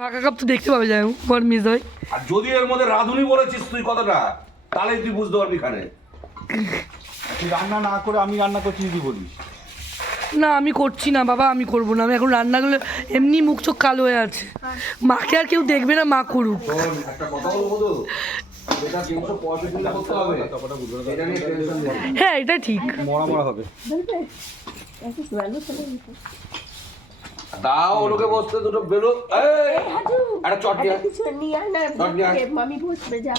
কাকা কাপ তো দেখতে পাবে যাই বর মিস হয়। আর যদি এর মধ্যে রাঁধুনি বলেছিস তুই কথাটা, তাহলেই তুই বুঝতে পারবি এখানে। তুই রান্না না করে আমি রান্না করছি যদি বলিস। না আমি করছি না বাবা, আমি করবো না। আমি এখন রান্নাগুলো এমনি মুখ চোখ কালো হয়ে আছে, মাকে আর কেউ দেখবে না, মা করুক। একটা কথা বলবো তো, এটা 365 করতে হবে, এটা নিয়ে টেনশন নেই। হ্যাঁ এটা ঠিক। মরা মরা হবে। দাও ওকে বসতে দুটো বেরো। এই একটা চট নিয়ে কিছু নিয়ে আয় না, চট নিয়ে আয়। মামি বসবে যা।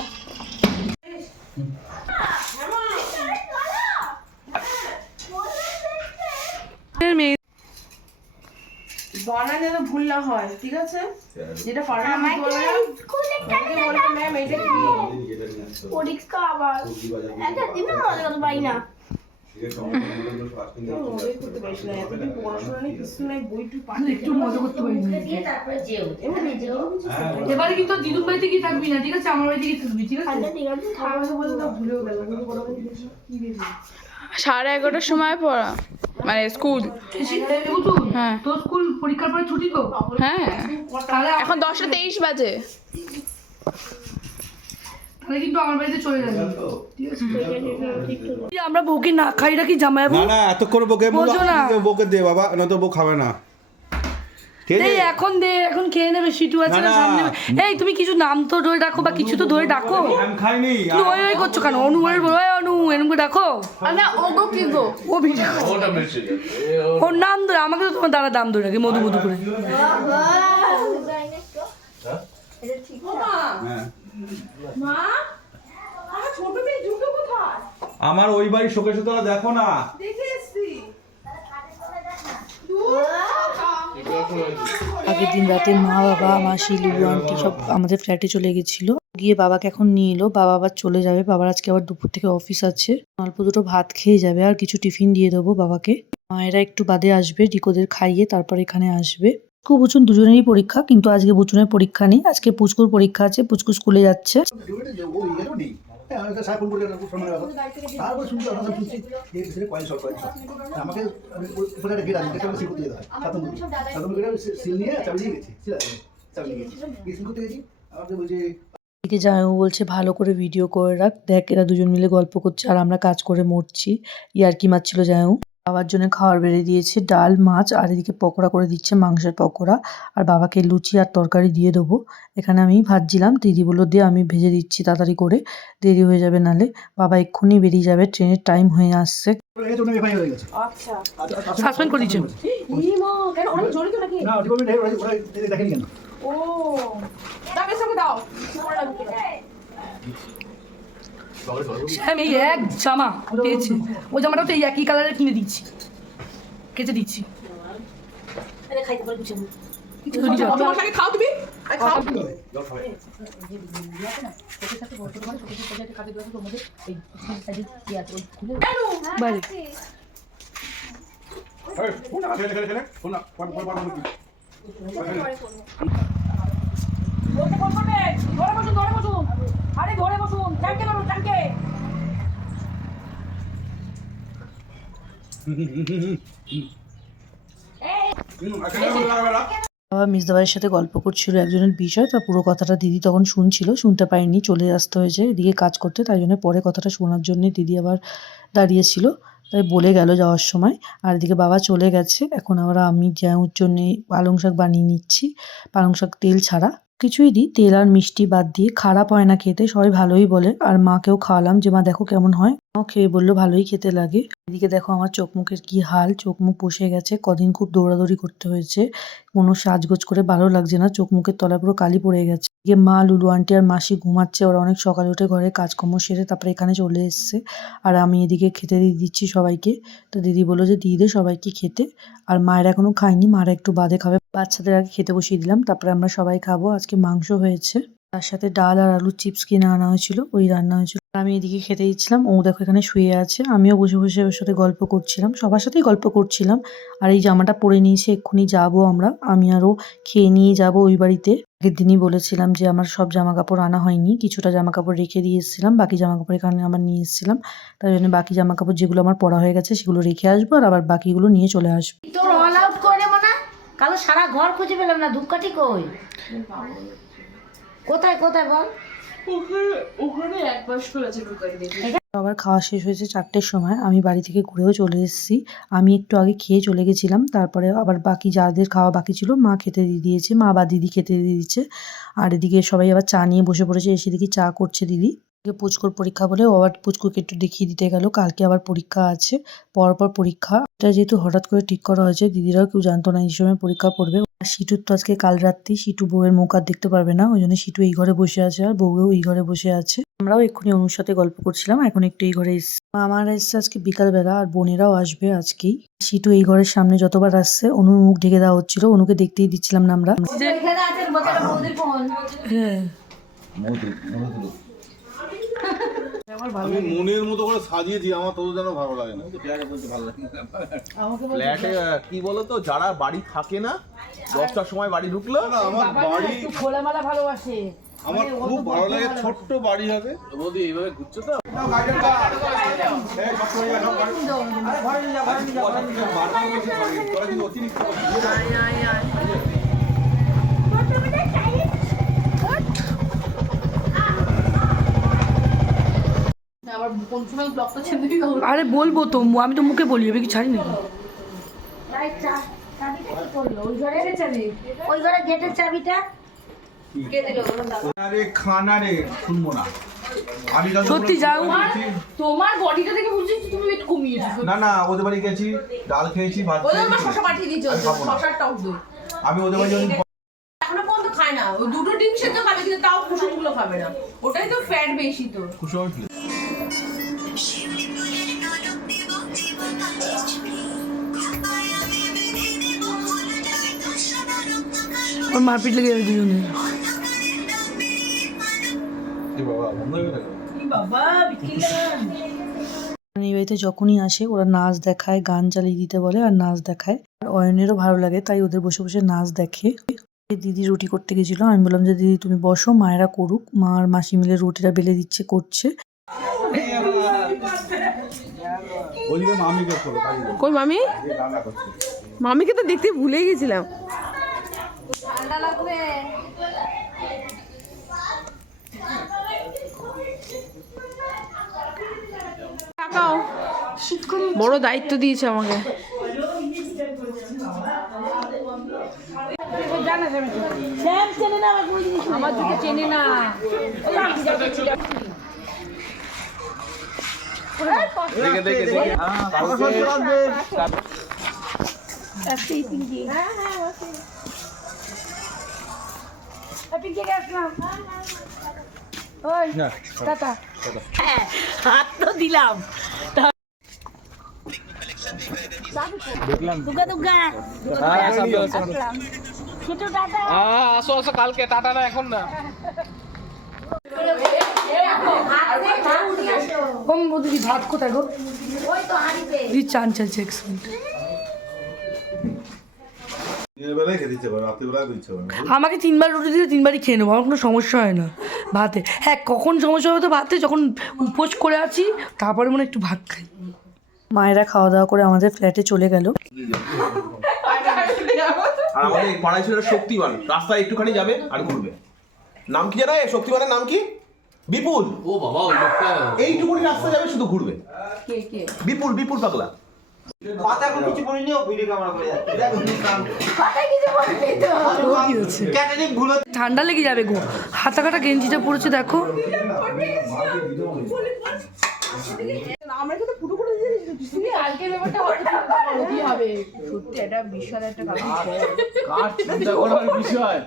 মেয়ে বানা যেন ভুল না হয়, ঠিক আছে? যেটা পারে না আমি বলবো ম্যাম এটা কি পরীক্ষা আবার একটা দিন না মজা করতে পারি না। করতে পারিস না, এতদিন পড়াশোনা নেই কিছু নেই, বই টুই পাঠে একটু মজা করতে পারি না। এমনি এবারে কিন্তু দিদুর বাড়িতে গিয়ে থাকবি না, ঠিক আছে? আমার বাড়িতে গিয়ে থাকবি, ঠিক আছে? আচ্ছা ঠিক আছে থাক। খাওয়া বলতে ভুলেও গেল, বলে বড় বড় কি বেরিয়ে 11:30টার সময় পড়া, মানে স্কুল। হ্যাঁ। তোর স্কুল পরীক্ষার পরে ছুটি তো? হ্যাঁ, তাহলে এখন 10:23 বাজে। তাহলে কিন্তু আমার বাড়িতে চলে যাবে, ঠিক আছে? আমরা বউকে না খাই রাখি জামাইবাবু। না না এত করে বকে বোঝো না। বকে দে বাবা, না তো বউ খাবে না। ঠিক এই আছে এখন দে, এখন খেয়ে নেবে, সিটু আছে না, না না। সামনে। এই তুমি কিছু নাম তো ধরে ডাকো বা কিছু তো ধরে ডাকো। আমি খাইনি। তুমি ওই ওই করছো কেন? অনু ওই অনু এরকম করে ডাকো। আমরা ওগো কি গো? ও ভিডিও ওটা বেশি ওর নাম ধরে, আমাকে তো তোমার দাদা দাম ধরে রাখে মধু মধু করে। হ্যাঁ। মা আমার ছোট মেয়ে জুতো কোথায়? আমার ওই বাড়ির শোকেশে তোরা দেখো না। দেখে এসছি। আগের দিন রাতে মা বাবা মাসি লুলু আন্টি সব আমাদের ফ্ল্যাটে চলে গেছিলো, গিয়ে বাবাকে এখন নিয়ে এলো। বাবা আবার চলে যাবে, বাবার আজকে আবার দুপুর থেকে অফিস আছে। অল্প দুটো ভাত খেয়ে যাবে আর কিছু টিফিন দিয়ে দেবো বাবাকে। মায়েরা একটু বাদে আসবে, ডিকোদের খাইয়ে তারপর এখানে আসবে। পুচকু বুচুন দুজনেরই পরীক্ষা, কিন্তু আজকে বুচুনের পরীক্ষা নেই, আজকে পুচকুর পরীক্ষা আছে। পুচকু স্কুলে যাচ্ছে। এদিকে জামাইবাবু বলছে ভালো করে ভিডিও করে রাখ, দেখ এরা দুজন মিলে গল্প করছে আর আমরা কাজ করে মরছি। ইয়ার্কি মারছিল জামাইবাবু। বাবার জন্য খাবার বেড়ে দিয়েছে, ডাল মাছ, আর এদিকে পকোড়া করে দিচ্ছে, মাংসের পকোড়া। আর বাবাকে লুচি আর তরকারি দিয়ে দেবো। এখানে আমি ভাজছিলাম, দিদি বললো দিয়ে আমি ভেজে দিচ্ছি তাড়াতাড়ি করে, দেরি হয়ে যাবে নালে। বাবা এক্ষুনি বেরিয়ে যাবে, ট্রেনের টাইম হয়ে আসছে। আচ্ছা সাসপেন্ড করে দিচ্ছে। ই মা কেন অনেক জড়িত নাকি? না ডিপার্টমেন্ট দেখেনি কেন? ও দাও এসে দাও। আমি এই এক জামা পেয়েছি, ওই জামাটাও তো এই একই কালারের কিনে দিচ্ছি, কেচে দিচ্ছি। আরে খাইতে পারবি না। তোমার সাথে খাও তুমি? আই খাও। বাইরে এই, শোন না, খেলে, শোন না, পর কি? বলতে কোন করবে? ধরে বসুন ধরে বসুন। আরে ধরে বসুন, টানকে মারুন টানকে। বাবা মিসদাবাইয়ের সাথে গল্প করছিল একজনের বিষয়, তার পুরো কথাটা দিদি তখন শুনছিল, শুনতে পারিনি, চলে আসতে হয়েছে এদিকে কাজ করতে, তাই জন্য পরে কথাটা শোনার জন্য দিদি আবার দাঁড়িয়েছিল, তাই বলে গেল যাওয়ার সময়। আর এদিকে বাবা চলে গেছে, এখন আবার আমি জামাইয়ের জন্য পালং শাক বানিয়ে নিচ্ছি। পালং শাক তেল ছাড়া, কিছুই দিই, তেল আর মিষ্টি বাদ দিয়ে। খারাপ হয় না খেতে, সবাই ভালোই বলে। আর মাকেও খাওয়ালাম যে মা দেখো কেমন হয়, মাও খেয়ে বললো ভালোই খেতে লাগে। এদিকে দেখো আমার চোখ মুখের কি হাল, চোখ মুখ বসে গেছে, কদিন খুব দৌড়াদৌড়ি করতে হয়েছে, কোনো সাজগোজ করে ভালো লাগছে না, চোখ মুখের তলায় পুরো কালি পড়ে গেছে। এদিকে মা লুলু আন্টি আর মাসি ঘুমাচ্ছে, ওরা অনেক সকালে উঠে ঘরে কাজকর্ম সেরে তারপরে এখানে চলে এসছে। আর আমি এদিকে খেতে দিয়ে দিচ্ছি সবাইকে। তো দিদি বললো যে দিয়ে দে সবাইকে খেতে। আর মায়ের এখনো খায়নি, মারা একটু বাদে খাবে, বাচ্চাদের আগে খেতে বসিয়ে দিলাম, তারপরে আমরা সবাই খাবো। আজকে মাংস হয়েছে, তার সাথে ডাল আর আলুর চিপস কিনে আনা হয়েছিল, ওই রান্না হয়েছিল। আমি এদিকে খেতে দিচ্ছিলাম, ও দেখো এখানে শুয়ে আছে, আমিও বসে বসে ওর সাথে গল্প করছিলাম, সবার সাথেই গল্প করছিলাম। আর এই জামাটা পরে নিয়েছি, এক্ষুনি যাবো আমরা, আমি আরও খেয়ে নিয়ে যাবো ওই বাড়িতে। আগের দিনই বলেছিলাম যে আমার সব জামা কাপড় আনা হয়নি, কিছুটা জামা কাপড় রেখে দিয়ে এসেছিলাম, বাকি জামা কাপড় এখানে আবার নিয়ে এসেছিলাম। তাই জন্য বাকি জামা কাপড় যেগুলো আমার পরা হয়ে গেছে সেগুলো রেখে আসবো, আর আবার বাকিগুলো নিয়ে চলে আসবো। তোর অল আউট করে দেবো না। কালো সারা ঘর খুঁজে পেলাম না, ধূপকাঠি কই? কোথায় কোথায় বল? ওখানে এক বাস্ক আছে ঢুকাই দেখি। আবার খাওয়া শেষ হয়েছে 4টের সময়। আমি বাড়ি থেকে ঘুরেও চলে এসেছি। আমি একটু আগে খেয়ে চলে গেছিলাম, তারপরে আবার বাকি যাদের খাওয়া বাকি ছিল মা খেতে দিয়ে দিয়েছে, মা বা দিদি খেতে দিয়ে দিচ্ছে। আর এদিকে সবাই আবার চা নিয়ে বসে পড়েছে, এসে দেখি চা করছে দিদি। পুচকুর পরীক্ষা বলে ও আবার পুচকুকে একটু দেখিয়ে দিতে গেল, কালকে আবার পরীক্ষা আছে, পরপর পরীক্ষা। এটা যেহেতু হঠাৎ করে ঠিক করা হয়েছে, দিদিরাও কেউ জানতো না এই সময় পরীক্ষা পড়বে। আর সিটুর তো আজকে কাল রাত্রি, সিটু বউয়ের মুখ আর দেখতে পারবে না, ওই জন্য সিটু এই ঘরে বসে আছে আর বউও এই ঘরে বসে আছে। আমরাও এক্ষুনি অনুর সাথে গল্প করছিলাম, এখন একটু এই ঘরে এসেছি। আমার এসছে আজকে বিকালবেলা, আর বোনেরাও আসবে আজকেই। সিটু এই ঘরের সামনে যতবার আসছে অনুর মুখ ঢেকে দেওয়া হচ্ছিল, অনুকে দেখতেই দিচ্ছিলাম না আমরা। হ্যাঁ আমি মনের মতো করে সাজিয়েছি, আমার তো যেন ভালো লাগে না। ফ্ল্যাটে কি বলতো, যারা বাড়ি থাকে না 10টার সময় বাড়ি ঢুকলো, না, আমার বাড়ি খোলামেলা ভালোবাসে। আমার খুব ভালো লাগে, ছোট্ট বাড়ি হবে। বৌদি এইভাবে ঘুরছো তো? আবার কোন সময় ব্লকটা ছেড়ে দিবি? আরে বলবো তো, আমি তো মুখে বলি, আমি কি ছাড়ি নাকি? চাবিটা কি করলো? ওই ঘরে গেটের চাবিটা কে দিল? আরে খানা রে, শুনবো না আমি। সত্যি যাও। তোমার বডিটা দেখে বুঝছিস তুমি একটু কমিয়েছো। না না, ওদের বাড়ি গেছি, ডাল খেয়েছি, ভাত ওদের মা খেয়েছি। শশা পাঠিয়ে দিয়েছে, শশার টক দই। আমি ওদের বাড়ি এখনো পর্যন্ত খায় না, ওই দুটো ডিম সেদ্ধ খাবে কিন্তু তাও কুসুমগুলো খাবে না, ওটাই তো ফ্যাট বেশি তো। খুশি হয়েছিল। ওর মারপিট লেগে যাবে দুজনে। এই বাড়িতে যখনই আসে ওরা নাচ দেখায়, গান চালিয়ে দিতে বলে আর নাচ দেখায়। আর অয়নেরও ভালো লাগে, তাই ওদের বসে বসে নাচ দেখে। দিদি রুটি করতে গেছিল, আমি বললাম যে দিদি তুমি বসো, মায়েরা করুক। মা আর মাসি মিলে রুটিটা বেলে দিচ্ছে, করছে। ওইদিকে মামিকে করো, কই মামি? মামিকে তো দেখতে ভুলে গেছিলাম। তাকাও, বড় দায়িত্ব দিয়েছে আমাকে। আমার দিকে চেনে না। দেখে দেখে দেখে হাত তো দিলাম। দুগা দুগা ছোট টাটা। আসো আসো, কালকে টাটা না, এখন না। দিদি ভাত কোথায় গো? ওই তো হাড়িতে। দিদি চান চাইছে 1 মিনিট। দিনের বেলায় খেতে ইচ্ছে করে, রাত্রিবেলায় ইচ্ছে করে না। আমাকে 3বার রুটি দিলে 3বারই খেয়ে নেবো, আমার কোনো সমস্যা হয় না ভাতে। হ্যাঁ, কখন সমস্যা হবে তো ভাতে, যখন উপোস করে আছি তারপরে মনে একটু ভাত খাই। মায়েরা খাওয়া দাওয়া করে আমাদের ফ্ল্যাটে চলে গেল। আর আমাদের এই পাড়ায় ছিল শক্তিমান, রাস্তায় একটুখানি যাবে আর ঘুরবে। নাম কি জানা? শক্তিমানের নাম কি? বিপুল। ও বাবা, ওই লোকটা এইটুকুনি রাস্তা যাবে, শুধু ঘুরবে। কে কে? বিপুল, বিপুল পাগলা। পাতা এখন কিছু বলিনি, ও ভিডিও ক্যামেরা করে যাচ্ছে। দেখো কথাই কিছু বলবি তো। কি হচ্ছে? ক্যাটারিং ভুল হচ্ছে। ঠান্ডা লেগে যাবে গো। হাতা কাটা গেঞ্জিটা পরেছে দেখো। আমরা কিন্তু পুরো করে দিয়েছি। তুমি কালকের ব্যাপারটা হঠাৎ কি হবে? সত্যি এটা বিশাল একটা কাজ। কার চিন্তা করার বিষয়?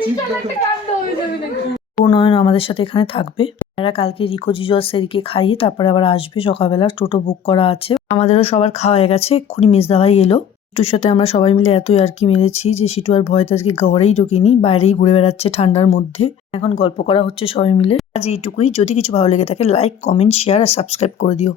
বিশাল একটা কাণ্ড হয়ে যাবে নাকি? নয়ন আমাদের সাথে এখানে থাকবে। এরা কালকে রিকো জিজু আর সেরিকে খাইয়ে তারপরে আবার আসবে সকালবেলা। টোটো বুক করা আছে। আমাদেরও সবার খাওয়া হয়ে গেছে, এক্ষুনি মেজদা ভাই এলো। সিটুর সাথে আমরা সবাই মিলে এত আর কি মেরেছি যে সিটু আর ভয়তে আজকে ঘরেই ঢোকেনি, বাইরেই ঘুরে বেড়াচ্ছে ঠান্ডার মধ্যে। এখন গল্প করা হচ্ছে সবাই মিলে। আজ এইটুকুই। যদি কিছু ভালো লেগে থাকে লাইক, কমেন্ট, শেয়ার আর সাবস্ক্রাইব করে দিও।